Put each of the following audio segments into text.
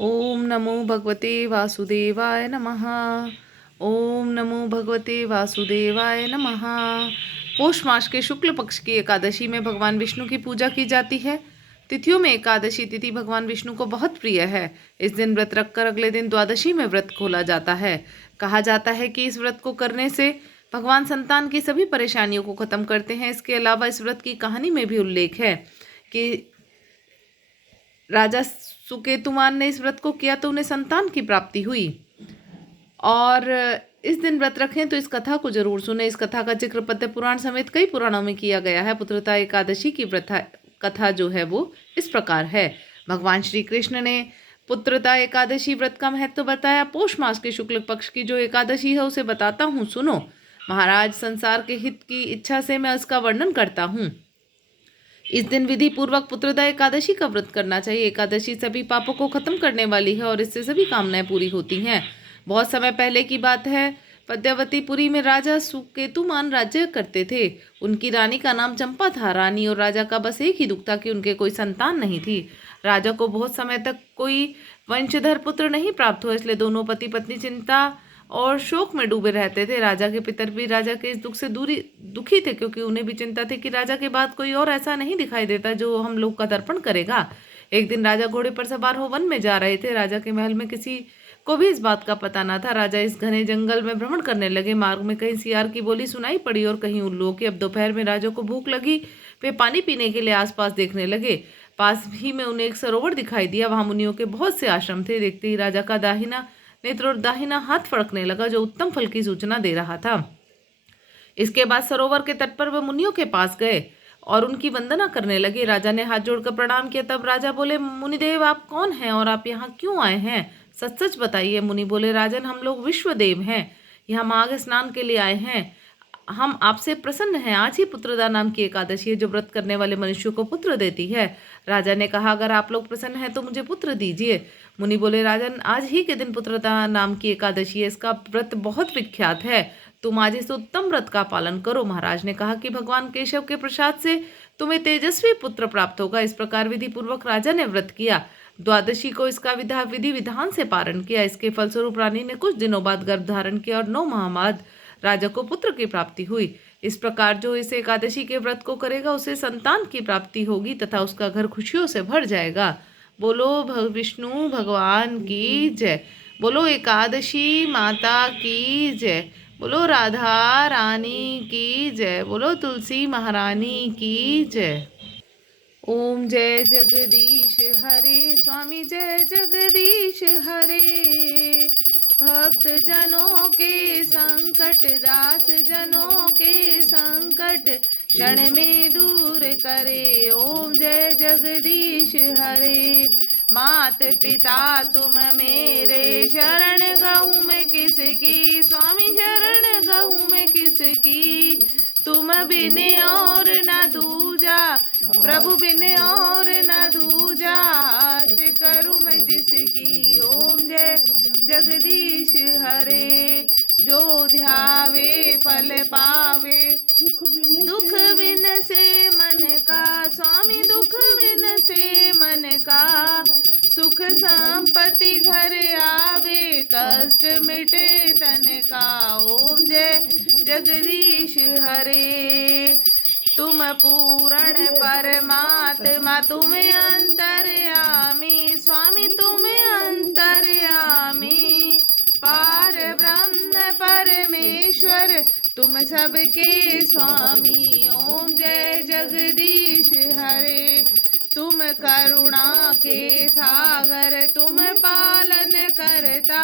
ओम नमो भगवते वासुदेवाय नमः। ओम नमो भगवते वासुदेवाय नमः। पौष मास के शुक्ल पक्ष की एकादशी में भगवान विष्णु की पूजा की जाती है। तिथियों में एकादशी तिथि भगवान विष्णु को बहुत प्रिय है। इस दिन व्रत रखकर अगले दिन द्वादशी में व्रत खोला जाता है। कहा जाता है कि इस व्रत को करने से भगवान संतान की सभी परेशानियों को खत्म करते हैं। इसके अलावा इस व्रत की कहानी में भी उल्लेख है कि राजा सुकेतुमान ने इस व्रत को किया तो उन्हें संतान की प्राप्ति हुई। और इस दिन व्रत रखें तो इस कथा को जरूर सुने। इस कथा का जिक्र पद्म पुराण समेत कई पुराणों में किया गया है। पुत्रता एकादशी की कथा जो है वो इस प्रकार है। भगवान श्री कृष्ण ने पुत्रता एकादशी व्रत का महत्व बताया। पौष मास के शुक्ल पक्ष की जो एकादशी है उसे बताता हूँ, सुनो। महाराज, संसार के हित की इच्छा से मैं इसका वर्णन करता हूँ। इस दिन विधि पूर्वक पुत्रदा एकादशी का व्रत करना चाहिए। एकादशी सभी पापों को खत्म करने वाली है और इससे सभी कामनाएं पूरी होती हैं। बहुत समय पहले की बात है। पद्यावतीपुरी में राजा सुकेतुमान राज्य करते थे। उनकी रानी का नाम चंपा था। रानी और राजा का बस एक ही दुख था कि उनके कोई संतान नहीं थी। राजा को बहुत समय तक कोई वंशधर पुत्र नहीं प्राप्त हुआ, इसलिए दोनों पति पत्नी चिंता और शोक में डूबे रहते थे। राजा के पितर भी राजा के इस दुख से दुखी थे, क्योंकि उन्हें भी चिंता थी कि राजा के बाद कोई और ऐसा नहीं दिखाई देता जो हम लोग का तर्पण करेगा। एक दिन राजा घोड़े पर सवार हो वन में जा रहे थे। राजा के महल में किसी को भी इस बात का पता न था। राजा इस घने जंगल में भ्रमण करने लगे। मार्ग में कहीं सियार की बोली सुनाई पड़ी और कहीं उल्लुओं की। अब दोपहर में राजा को भूख लगी। वे पानी पीने के लिए आसपास देखने लगे। पास ही में उन्हें एक सरोवर दिखाई दिया। वहां मुनियों के बहुत से आश्रम थे। देखते ही राजा का दाहिना नेत्र और दाहिना हाथ फड़कने लगा, जो उत्तम फल की सूचना दे रहा था। इसके बाद सरोवर के तट पर वे मुनियों के पास गए और उनकी वंदना करने लगे। राजा ने हाथ जोड़कर प्रणाम किया। तब राजा बोले, मुनिदेव, आप कौन हैं और आप यहाँ क्यों आए हैं? सच सच बताइए। मुनि बोले, राजन, हम लोग विश्वदेव हैं, यहाँ माघ स्नान के लिए आए हैं। हम आपसे प्रसन्न हैं। आज ही पुत्रदा नाम की एकादशी है, जो व्रत करने वाले मनुष्यों को पुत्र देती है। राजा ने कहा, अगर आप लोग प्रसन्न हैं तो मुझे पुत्र दीजिए। मुनि बोले, राजन, आज ही के दिन पुत्रदा नाम की एकादशी है। इसका व्रत बहुत विख्यात है। तुम आज इस उत्तम व्रत का पालन करो। महाराज ने कहा कि भगवान केशव के प्रसाद से तुम्हें तेजस्वी पुत्र प्राप्त होगा। इस प्रकार विधि पूर्वक राजा ने व्रत किया। द्वादशी को इसका विधि विधान से पारण किया। इसके फलस्वरूप रानी ने कुछ दिनों बाद गर्भ धारण किया और 9 माह बाद राजा को पुत्र की प्राप्ति हुई। इस प्रकार जो इस एकादशी के व्रत को करेगा उसे संतान की प्राप्ति होगी तथा उसका घर खुशियों से भर जाएगा। बोलो विष्णु भगवान की जय। बोलो एकादशी माता की जय। बोलो राधा रानी की जय। बोलो तुलसी महारानी की जय। ओम जय जगदीश हरे। स्वामी जय जगदीश हरे। भक्त जनों के संकट, दास जनों के संकट क्षण में दूर करे। ओम जय जगदीश हरे। मात पिता तुम मेरे, शरण गहूँ मैं किसकी? स्वामी शरण गहूँ मैं किसकी? तुम बिन और न दूजा, प्रभु बिन और न दूजा, आस करूँ मैं जिसकी। ओम जय जगदीश हरे। जो ध्यावे फल पावे, दुख बिन से मन का। स्वामी दुख बिन से मन का, सुख संपत्ति घर आवे, कष्ट मिटे तन का। ओम जय जगदीश हरे। तुम पूर्ण परमात्मा, तुम अंतर्यामी। स्वामी तुम अंतर्यामी, पार ब्रह्म परमेश्वर, तुम सबके स्वामी। ओम जय जगदीश हरे। तुम करुणा के सागर, तुम पालन करता,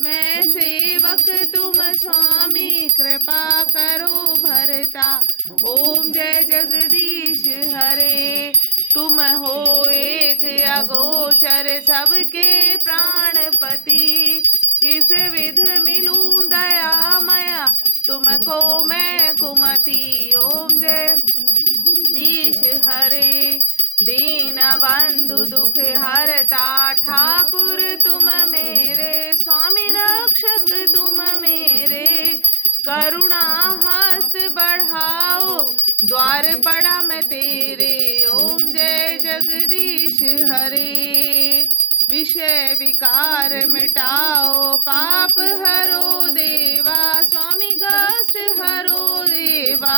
मैं सेवक तुम स्वामी, कृपा करो भरता। ओम जय जगदीश हरे। तुम हो एक अगोचर, सबके प्राणपति, किस विध मिलूं दया मया, तुमको मैं कुमति। ओम जय जगदीश हरे। दीन बंधु दुख हरता, ठाकुर तुम मेरे, स्वामी रक्षक तुम मेरे, करुणा हस्त बढ़ाओ, द्वार पड़ा मैं तेरे। ओम जय जगदीश हरे। विषय विकार मिटाओ, पाप हरो देवा, स्वामी कष्ट हरो देवा।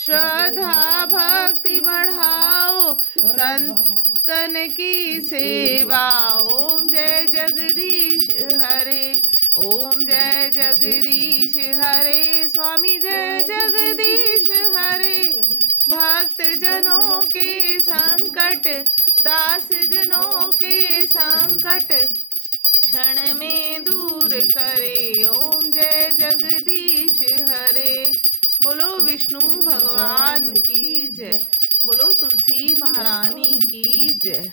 श्रद्धा भक्ति बढ़ाओ, संतन की सेवा। ओम जय जगदीश हरे, ओम जय जगदीश हरे, स्वामी जय जगदीश हरे। भक्त जनों के संकट, दास जनों के संकट, क्षण में दूर करे। ओम जय जगदीश हरे। बोलो विष्णु भगवान की जय, बोलो तुलसी महारानी की जय।